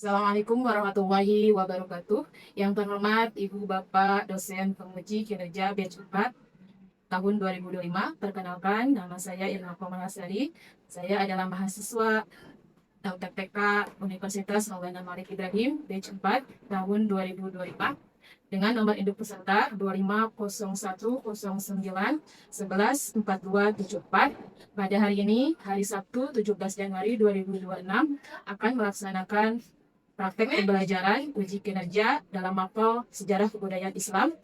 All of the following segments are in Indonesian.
Assalamualaikum warahmatullahi wabarakatuh. Yang terhormat Ibu Bapak dosen penguji kinerja batch 4 tahun 2025. Perkenalkan, nama saya Irma Komalasari. Saya adalah mahasiswa LTPK Universitas Maulana Malik Ibrahim batch 4 tahun 2025 dengan nomor induk peserta 250109114274. Pada hari ini, hari Sabtu 17 Januari 2026, akan melaksanakan praktek pembelajaran uji kinerja dalam mapel Sejarah Kebudayaan Islam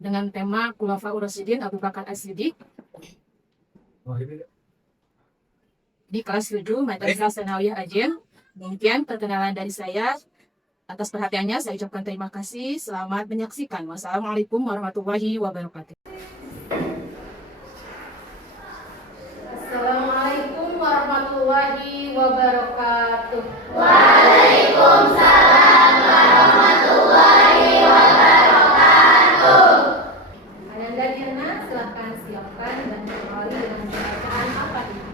dengan tema Khulafaur Rasyidin Abu Bakar As-Siddiq di kelas 7 Madrasah Sanawiyah Ajen. Demikian perkenalan dari saya. Atas perhatiannya saya ucapkan terima kasih. Selamat menyaksikan. Wassalamualaikum warahmatullahi wabarakatuh. Assalamualaikum warahmatullahi wabarakatuh. Waalaikumsalam warahmatullahi wabarakatuh. Ananda Diana, silakan siapkan dan kembali dengan bacaan apa ini?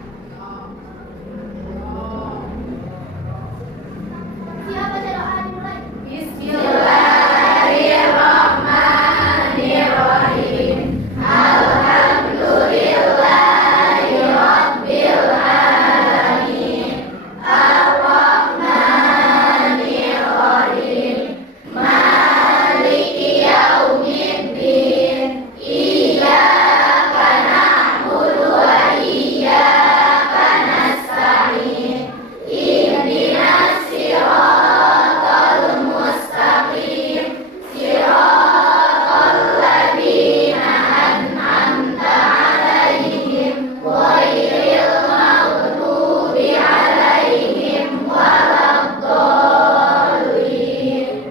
Siapa doa dimulai? Bismillahirrahmanirrahim. Alhamdulillahi Rabbil Alamin. Ar-Rahmanir Rahim. Maliki Yaumiddin. Iyyaka na'budu wa iyyaka nasta'in. Ihdinas siratal mustaqim. Siratal ladzina an'amta 'alaihim ghairil maghdubi 'alaihim waladdallin.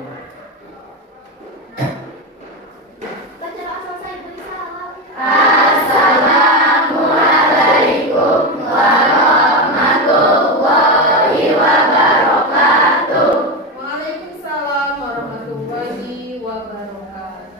Baca doa selesai beri salam. Assalamualaikum warahmatullahi wabarakatuh. Waalaikumsalam warahmatullahi wabarakatuh.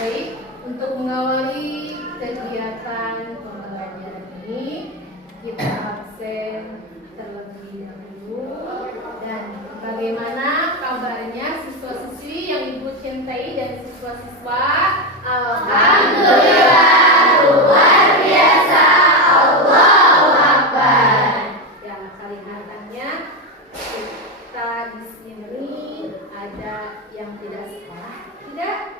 Baik, untuk mengawali kegiatan pembelajaran ini, kita absen terlebih dahulu. Dan bagaimana kabarnya siswa-siswi yang Ibu cintai dan siswa-siswa? Alhamdulillah, luar biasa. Allahu Akbar. Ya, kelihatannya kita di sini ada yang tidak sekolah, tidak?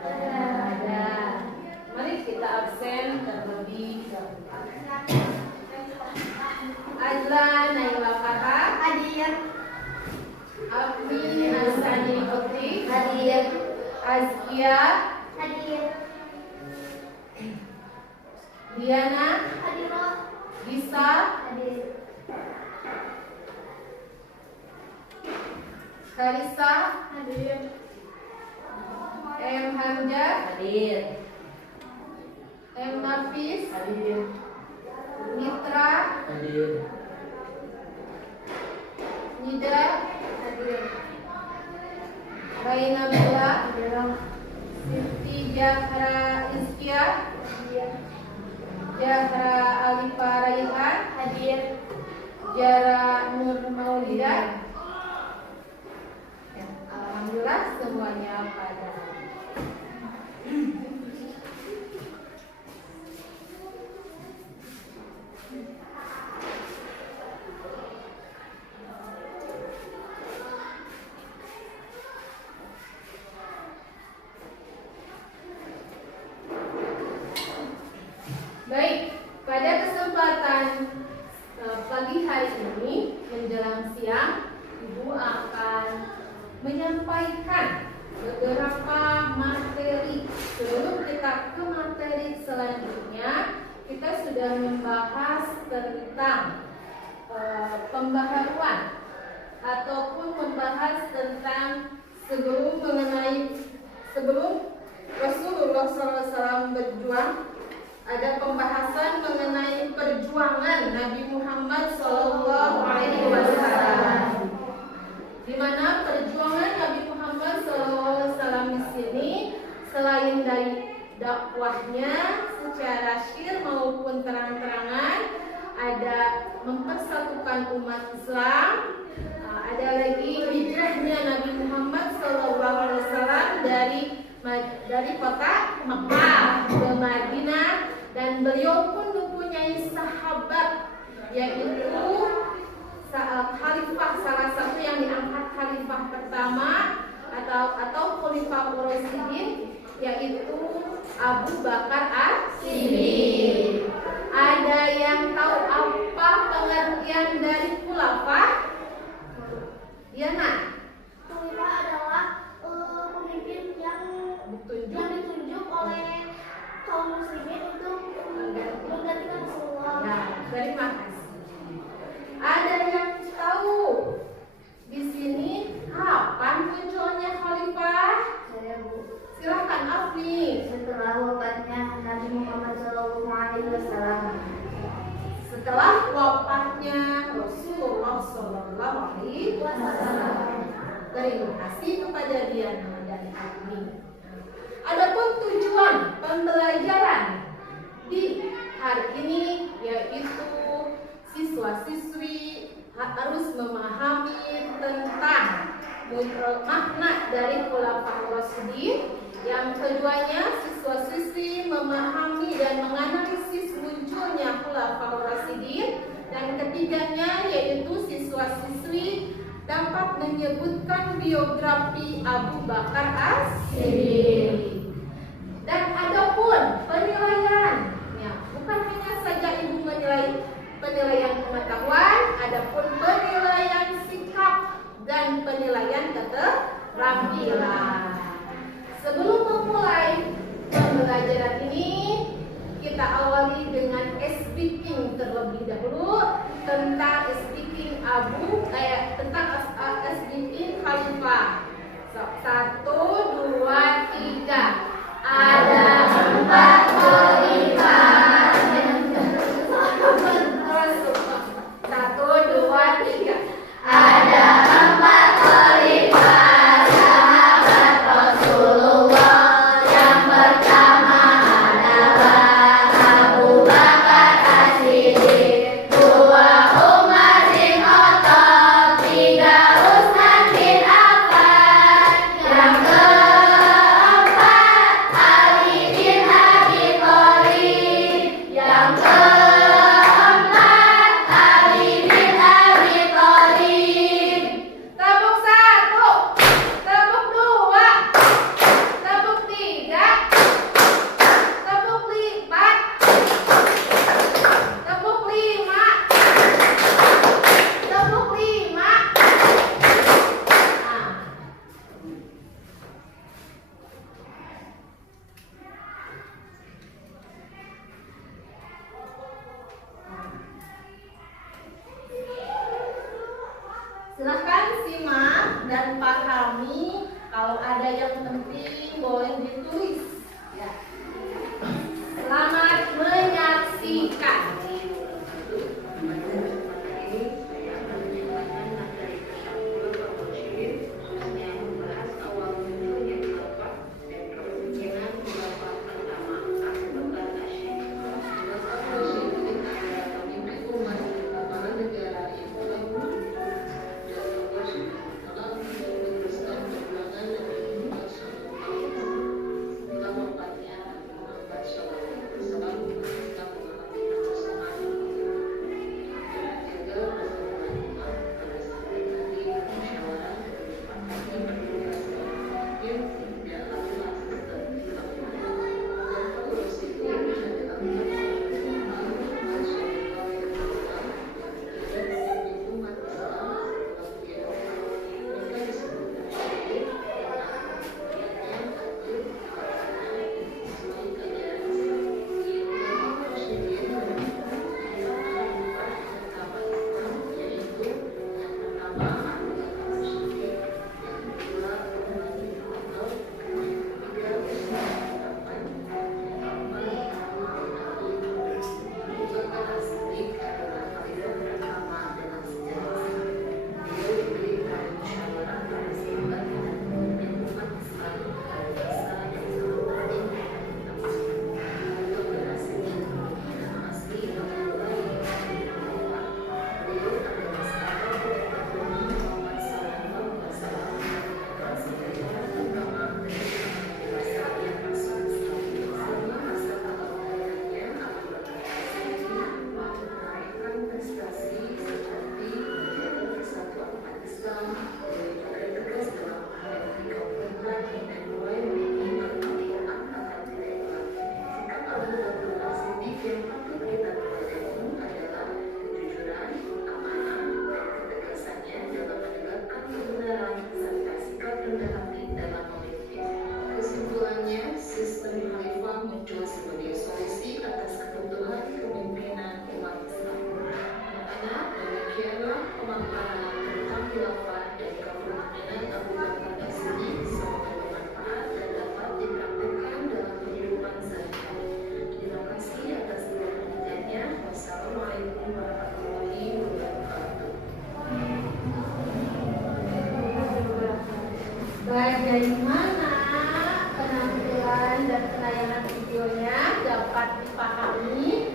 Ada. Mari kita absen terlebih dahulu. Azla Naila Kata, Hadir. Afni Asani Putri, Hadir. Azkia, Hadir. Diana, Hadirah. Bisa, Hadir. Karisa, Hadir. M. Hamzah, Hadir. M. Nafis, Hadir. Mitra, Hadir. Nida, Raina Bila, Siti Jahra Iskia, Jahra Alifa Raihan, Hadir. Jara Nur Maulidah. Ya, alhamdulillah semuanya pada. Baik, pada kesempatan pagi hari ini menjelang siang, Ibu akan menyampaikan beberapa materi. Sebelum kita ke materi selanjutnya, kita sudah membahas tentang pembaharuan ataupun membahas tentang sebelum Rasulullah SAW berjuang, ada pembahasan mengenai perjuangan Nabi Muhammad SAW, di mana perjuangan Nabi Muhammad SAW di sini selain dari dakwahnya secara syir dan beliau pun mempunyai sahabat, yaitu khalifah, salah satu yang diangkat khalifah pertama atau khalifah Rasyidin, yaitu Abu Bakar As-Siddiq. Ada yang tahu apa pengertian dari khulafah? Diana? Khalifah adalah pemimpin yang ditunjuk oleh kaum muslimin untuk menggantikan Rasulullah. Ya, terima kasih. Ada yang tahu di sini kapan munculnya khalifah? Saya Bu. Silakan Afni. Setelah wafatnya Nabi Muhammad SAW. Setelah wafatnya Rasulullah SAW. Terima kasih kepada Diana dan Afni. Adapun tujuan pembelajaran di hari ini yaitu siswa-siswi harus memahami tentang makna dari khulafah Rasyidin. Yang keduanya, siswa-siswi memahami dan menganalisis munculnya khulafah Rasyidin. Dan ketiganya yaitu siswa-siswi dapat menyebutkan biografi Abu Bakar As-Siddiq. Dan adapun penilaian, ya, bukan hanya saja ibu menilai penilaian pengetahuan, adapun penilaian sikap dan penilaian keterampilan. Sebelum memulai pembelajaran ini, kita awali dengan speaking terlebih dahulu tentang speaking speaking khalifah. 1, 2, 3. Ada 4 khalifah. 1, 2, 3. Ada 4 khalifah sahabat Rasulullah. Yang pertama adalah Abu Bakar As-Siddiq, 2 Umar bin Khattab, 3 Utsman bin Affan, yang keempat Ali bin Abi Thalib, yang keempat Ali bin Abi Thalib. Tepuk 1, tepuk 2, tepuk 3, tepuk 4, tepuk 5, tepuk 5. Nah. Silahkan simak dan pahami. Kalau ada yang penting boleh ditulis. Ya. Selamat menyaksikan. Dari mana penampilan dan penayangan videonya dapat dipahami?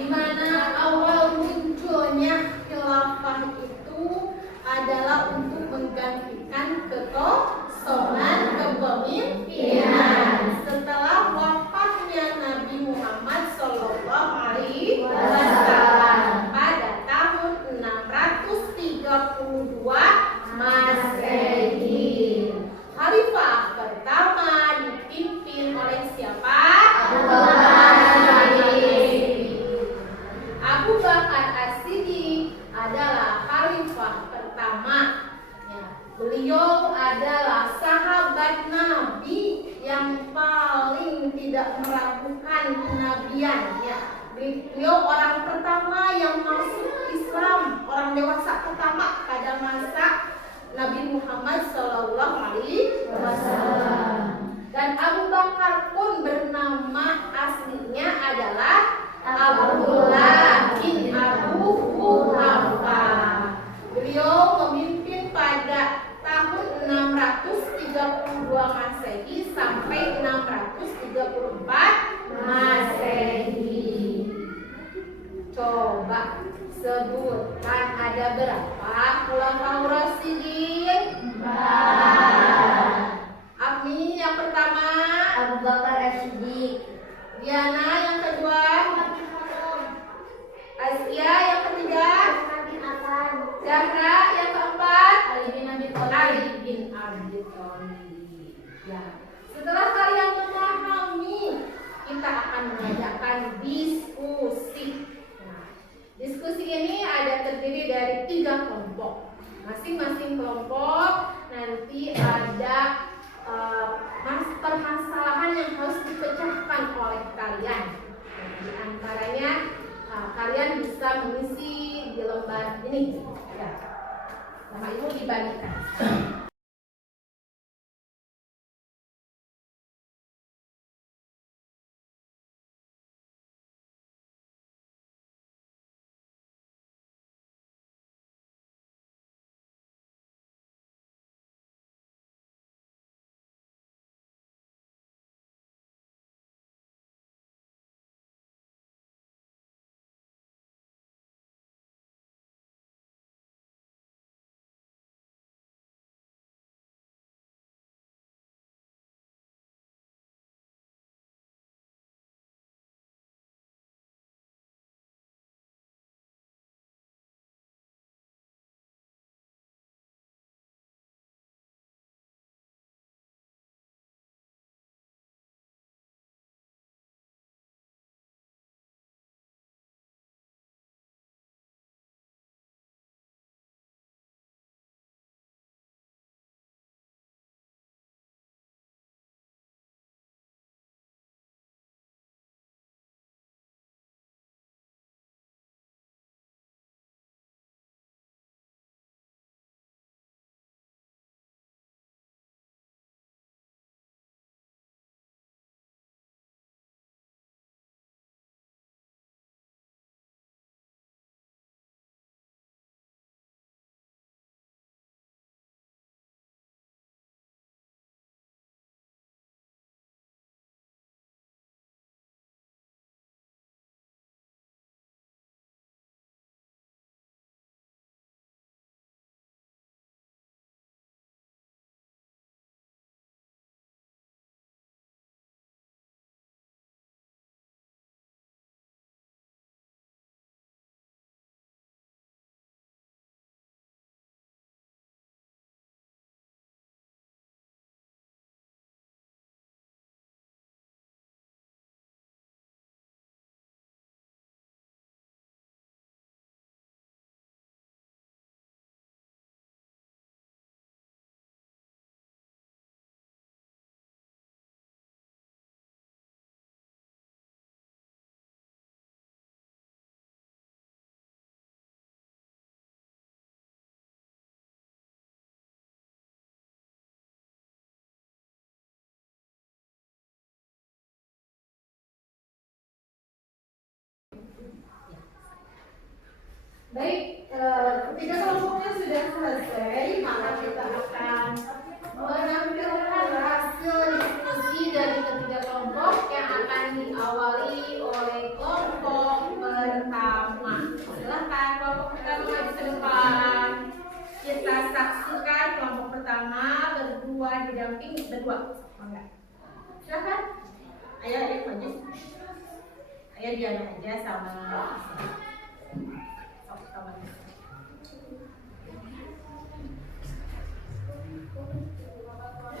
Di mana awal munculnya khilafah itu adalah untuk menggantikan kekosongan kepemimpinan setelah wafatnya Nabi Muhammad SAW pada tahun 632 Masehi. Khalifah pertama dipimpin oleh siapa? Abu Bakar As-Siddiq adalah khalifah pertama. Ya, beliau adalah sahabat Nabi yang paling tidak meragukan kenabian. Ya, beliau orang pertama yang masuk Islam, orang dewasa pertama pada masa Nabi Muhammad SAW. Dan Abu Bakar pun bernama aslinya adalah Abdullah bin Abu Quhafa. Beliau memimpin pada tahun 632 Masehi sampai 634 Masehi. Coba sebutkan ada berapa khulafaur rasyidin? 4. Abni yang pertama, Abu Bakar As-Siddiq. Diana yang kedua, Asia yang ketiga, Zahra yang keempat, Ali bin Abi Thalib. Ya. Setelah kalian memahami, kita akan mengadakan diskusi. Nah, diskusi ini ada terdiri dari 3 kelompok. Masing-masing kelompok nanti ada permasalahan yang harus dipecahkan oleh kalian. Di antaranya kalian bisa mengisi di lembar ini. Ya. Sama Ibu dibagikan. Baik, ketiga kelompoknya sudah selesai, maka kita akan menampilkan hasil diskusi dari ketiga kelompok yang akan diawali oleh kelompok pertama. Silakan kelompok pertama maju ke depan. Kita saksikan kelompok pertama berdua didampingi berdua. Silakan. Ayo maju. Ayo diadu aja sama.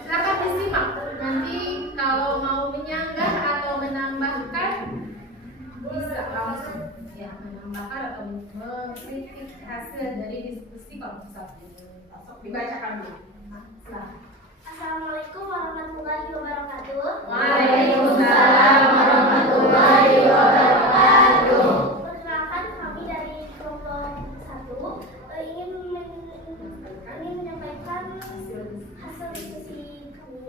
Silakan disimak. Nanti kalau mau menyanggah atau menambahkan bisa langsung ya menambahkan atau mengkritik hasil dari diskusi kelompok satu. Langsung dibacakan dulu. Assalamualaikum warahmatullahi wabarakatuh. Waalaikumsalam warahmatullahi wabarakatuh. Perkenalkan kami dari kelompok 1 ingin menyampaikan hasil diskusi kami.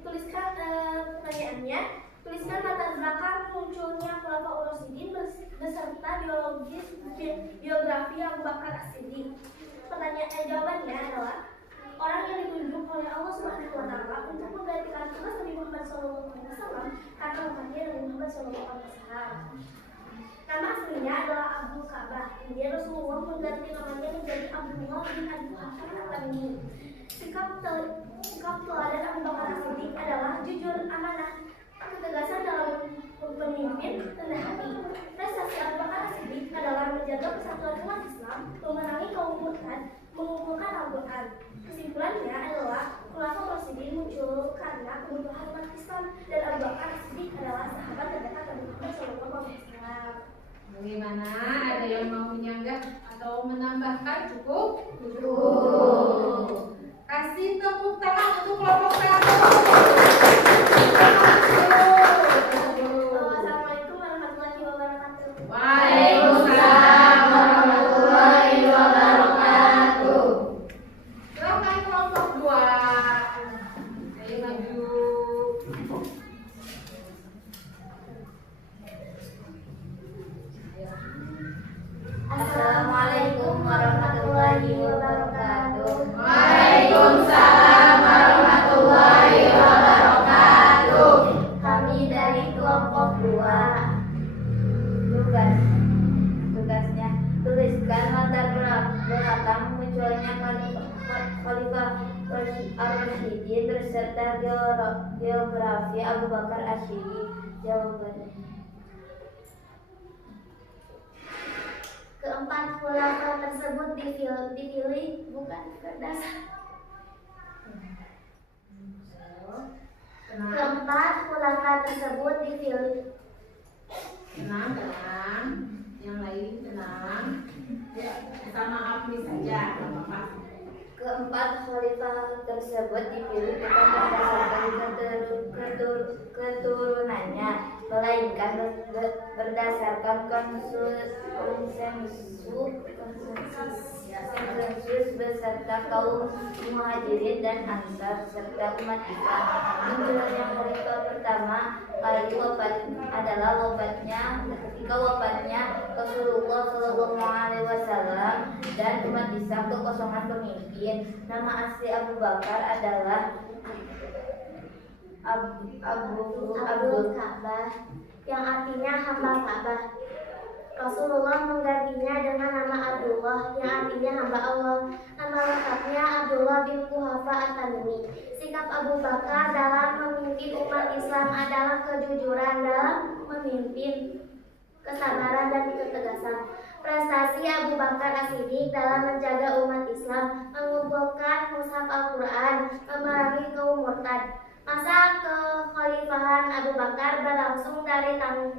Tuliskan pertanyaannya. Tuliskan latar belakang munculnya Khulafaur Rasyidin beserta biografi Abu Bakar As-Siddiq. Jawabannya adalah orang yang ditunjuk oleh Allah Subhanahu wa taala untuk menggantikan tugas Nabi Muhammad SAW karena umatnya Nabi Muhammad SAW. Nama aslinya adalah Abu Ka'bah. Kemudian Rasulullah mengganti namanya menjadi Abdullah bin Abi Hafar Al-Tamimi. Sikap teladan Abu Bakar As-Siddiq adalah jujur, amanah, ketegasan dalam pemimpin, rendah hati. Prestasi Abu Bakar As-Siddiq adalah menjaga persatuan umat Islam, memerangi kaum murtad, mengumpulkan Al-Quran. Kesimpulannya adalah Khulafaur Rasyidin muncul karena kebutuhan umat Islam dan Abu Bakar As-Siddiq adalah sahabat terdekat Nabi Muhammad SAW. Bagaimana? Ada yang mau menyanggah atau menambahkan? Cukup? Kasih tepuk tangan untuk kelompok satu. Assalamualaikum warahmatullahi wabarakatuh. Waalaikumsalam warahmatullahi wabarakatuh. Silakan kelompok 2. Ayo maju. Assalamualaikum warahmatullahi wabarakatuh. Waalaikumsalam warahmatullahi wabarakatuh. Kami dari kelompok 2. Tugasnya tuliskan latar belakang munculnya Khalifah Ar-Rasyidin beserta biografi Abu Bakar As-Siddiq. Jawabannya. Keempat khulafah tersebut dipilih bukan berdasar. Keempat khulafah tersebut dipilih. Tenang. Yang lain tenang. Kita maafin saja, nggak apa-apa. Keempat khalifah tersebut dipilih bukan berdasarkan keturunannya, melainkan berdasarkan konsensus beserta kaum muhajirin dan ansar serta umat Islam. Munculnya khalifah pertama kali adalah ketika wafatnya Rasulullah SAW dan umat Islam kekosongan pemimpin. Nama asli Abu Bakar adalah Abdul Ka'bah, yang artinya hamba Ka'bah. Rasulullah menggantinya dengan nama Abdullah, yang artinya hamba Allah. Nama lengkapnya Abdullah bin Quhafa At-Tamimi. Sikap Abu Bakar dalam memimpin umat Islam adalah kejujuran dalam memimpin, kesabaran dan ketegasan. Prestasi Abu Bakar As-Siddiq dalam menjaga umat Islam, mengumpulkan mushaf Al-Quran, memerangi kaum murtad. Masa kekhalifahan Abu Bakar berlangsung dari tahun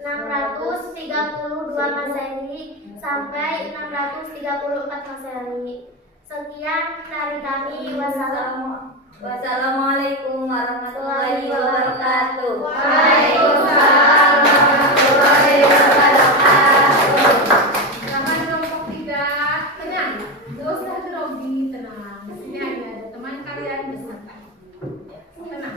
632 Masehi sampai 634 Masehi. Sekian dari kami. Wassalamualaikum warahmatullahi wabarakatuh. Waalaikumsalam warahmatullahi wabarakatuh. Jangan kelompok 3, tenang. Gak usah grogi, tenang. Di sini ada teman kalian beserta. Tenang.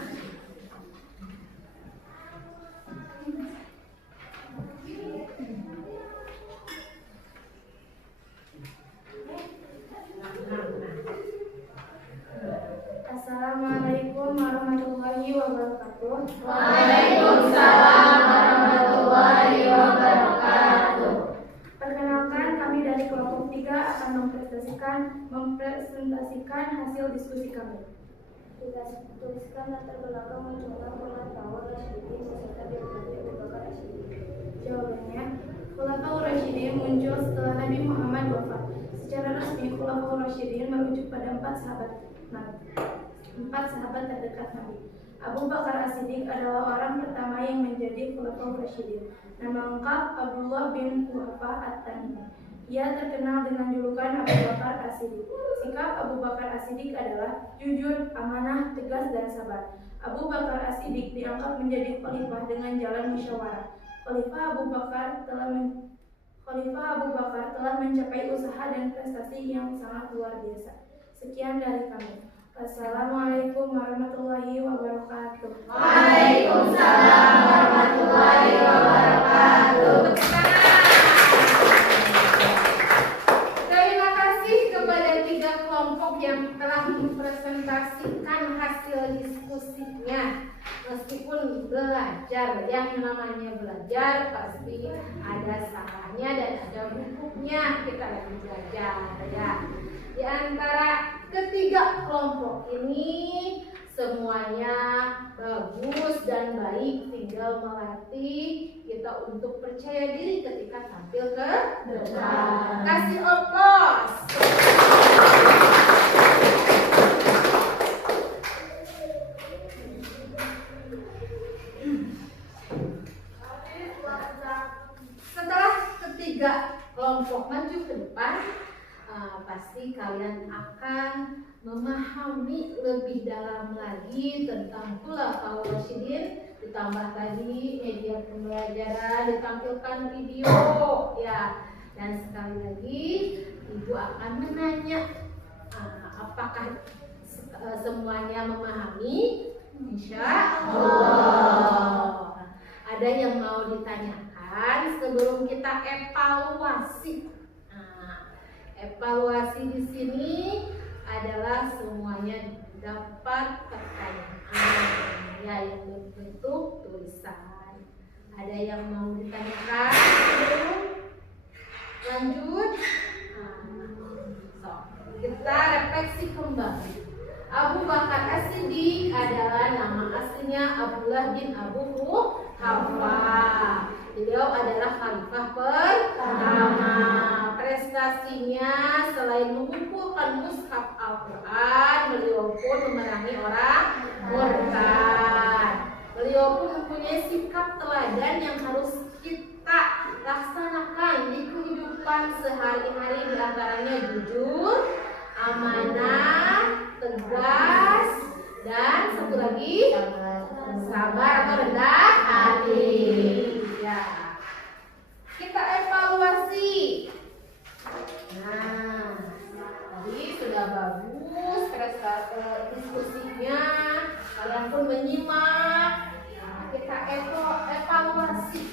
Assalamualaikum warahmatullahi wabarakatuh. Waalaikumsalam warahmatullahi wabarakatuh. Perkenalkan, kami dari kelompok 3 akan mempresentasikan hasil diskusi kami. Kita tuliskan latar belakang munculnya Khulafaur Rasyidin beserta biografi Abu Bakar As-Siddiq. Jawabannya, Khulafaur Rasyidin muncul setelah Nabi Muhammad wafat. Secara resmi, Khulafaur Rasyidin merujuk pada 4 sahabat terdekat Nabi. Abu Bakar As-Siddiq adalah orang pertama yang menjadi Khulafaur Rasyidin. Nama lengkap Abdullah bin Quhafa At-Tamimi. Ia terkenal dengan julukan Abu Bakar As-Siddiq. Sikap Abu Bakar As-Siddiq adalah jujur, amanah, tegas, dan sabar. Abu Bakar As-Siddiq diangkat menjadi khalifah dengan jalan musyawarah. Khalifah Abu Bakar telah mencapai usaha dan prestasi yang sangat luar biasa. Sekian dari kami. Assalamualaikum warahmatullahi wabarakatuh. Waalaikumsalam warahmatullahi wabarakatuh. Terima kasih kepada 3 kelompok yang telah mempresentasikan hasil diskusinya. Meskipun belajar, yang namanya belajar pasti ada salahnya dan ada bukunya kita lagi belajar ya. Di antara ketiga kelompok ini semuanya bagus dan baik, tinggal melatih kita untuk percaya diri ketika tampil ke depan. Kasih aplaus. Setelah ketiga kelompok maju ke depan, pasti kalian akan memahami lebih dalam lagi tentang Khulafaur Rasyidin. Ditambah tadi media pembelajaran, ditampilkan video ya. Dan sekali lagi Ibu akan menanya apakah semuanya memahami? Insya Allah. Ada yang mau ditanyakan sebelum kita evaluasi? Evaluasi di sini adalah semuanya dapat pertanyaan ya yang berbentuk tulisan. Ada yang mau ditanyakan sebelum lanjut? Kita refleksi kembali. Abu Bakar As-Siddiq adalah nama aslinya Abdullah bin Abu Quhafa. Beliau adalah khalifah pertama. Prestasinya selain mengumpulkan mushaf Al-Quran, beliau pun memerangi orang murtad. Beliau pun mempunyai sikap teladan yang harus kita laksanakan di kehidupan sehari-hari, di antaranya jujur, amanah, tegas, dan satu lagi sabar atau rendah hati. Ya. Kita evaluasi. Nah, tadi sudah bagus diskusinya, kalian pun menyimak. Nah, kita evaluasi.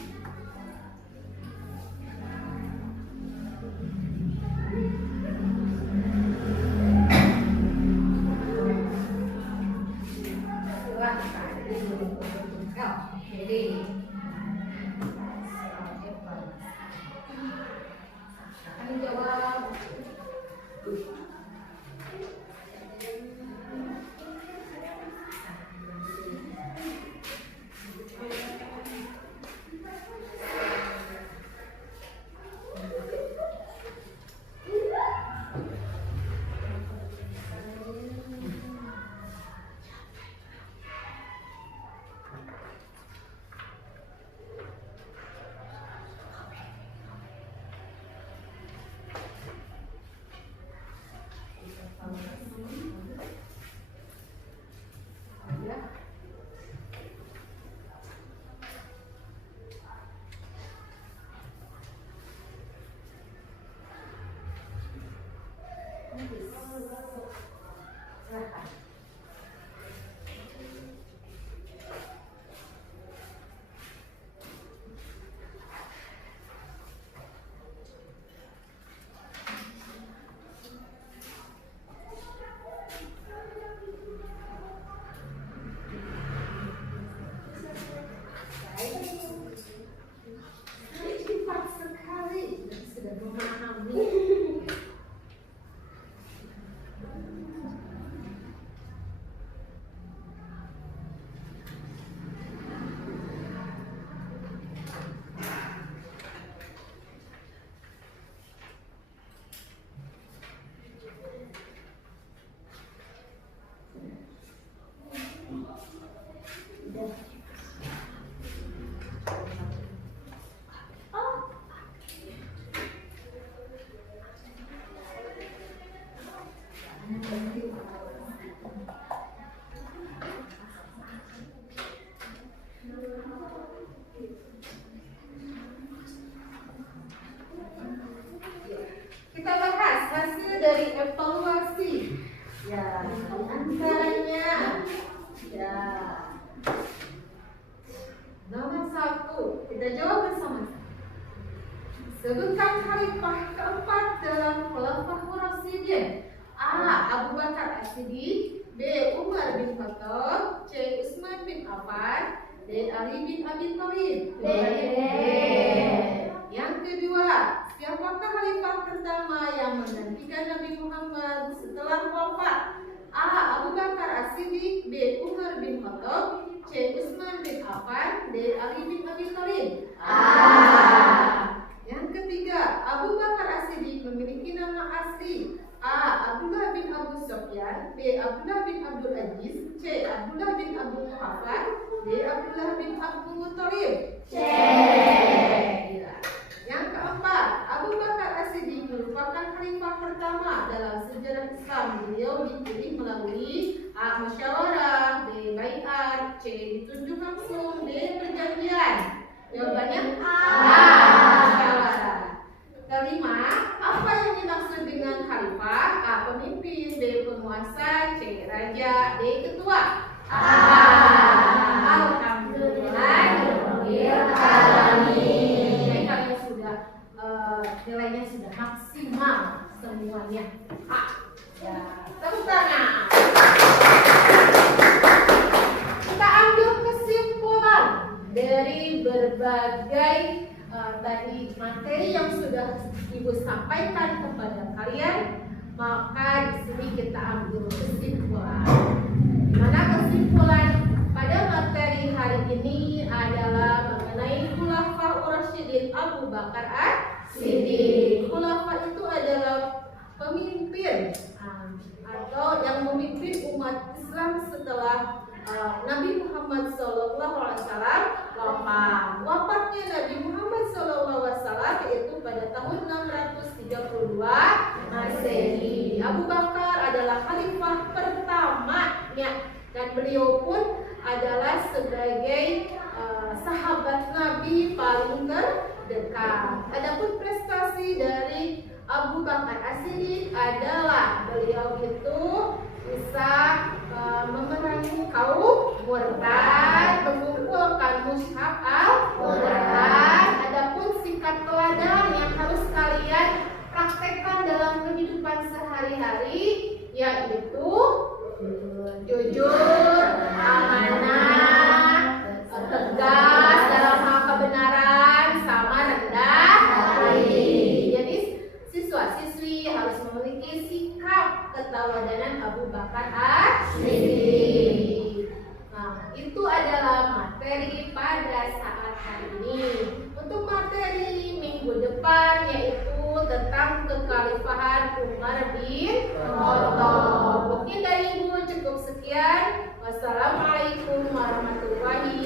antaranya ya. Nomor 1, kita jawab bersama-sama. Sebutkan khalifah keempat dalam Khulafaur Rasyidin. A. Abu Bakar As-Siddiq, B. Umar bin Khattab, C. Utsman bin Affan, D. Ali bin Abi Thalib. D. Yang kedua, siapakah khalifah pertama yang menggantikan Nabi Muhammad setelah wafat? A. Abu Bakar As-Siddiq, B. Umar bin Khattab, C. Utsman bin Affan, D. Ali bin Abi Thalib. Yang ketiga, Abu Bakar As-Siddiq memiliki nama asli. A. Abdullah bin Abu Sufyan, B. Abdullah bin Abdul Aziz, C. Abdullah bin Abu Quhafah, D. Abdullah bin Abdul Muttalib. C. Yang keempat, Abu Bakar As-Siddiq merupakan khalifah pertama dalam sejarah Islam. Beliau dipilih melalui A. Musyawarah, B. Baiat, C. ditunjuk langsung, D. perjanjian. Jawabannya A. Musyawarah. Kelima, apa yang dimaksud dengan khalifah? A. Pemimpin, B. penguasa, C. raja, D. ketua. Alhamdulillahirobbilalamin. Kalian sudah nilainya sudah maksimal semuanya. A. Ya, tepuk tangan. Kita ambil kesimpulan dari berbagai tadi materi yang sudah Ibu sampaikan kepada kalian, maka di sini kita ambil kesimpulan. Mana kesimpulan pada materi hari ini adalah mengenai Khulafaur Rasyidin Abu Bakar As-Siddiq. Khulafa itu adalah pemimpin atau yang memimpin umat Islam setelah Nabi Muhammad SAW wafat. Wafatnya Nabi Muhammad SAW yaitu pada tahun 632 Masehi. Abu Bakar adalah khalifah pertamanya dan beliau pun adalah sebagai sahabat Nabi paling terdekat. Adapun prestasi dari Abu Bakar As-Siddiq adalah beliau itu bisa memerangi kaum murtad, mengumpulkan mushaf Al-Quran. Adapun sikap teladan yang harus kalian praktekkan dalam kehidupan sehari-hari yaitu jujur, amanah, tegas dalam hal kebenaran, sama rendah hati. Jadi siswa-siswi harus memiliki sikap keteladanan Abu Bakar As-Siddiq. Nah, itu adalah materi pada saat hari ini. Untuk materi minggu depan yaitu tentang kekhalifahan Umar bin Khattab. Mungkin dari Ibu cukup sekian. Wassalamualaikum warahmatullahi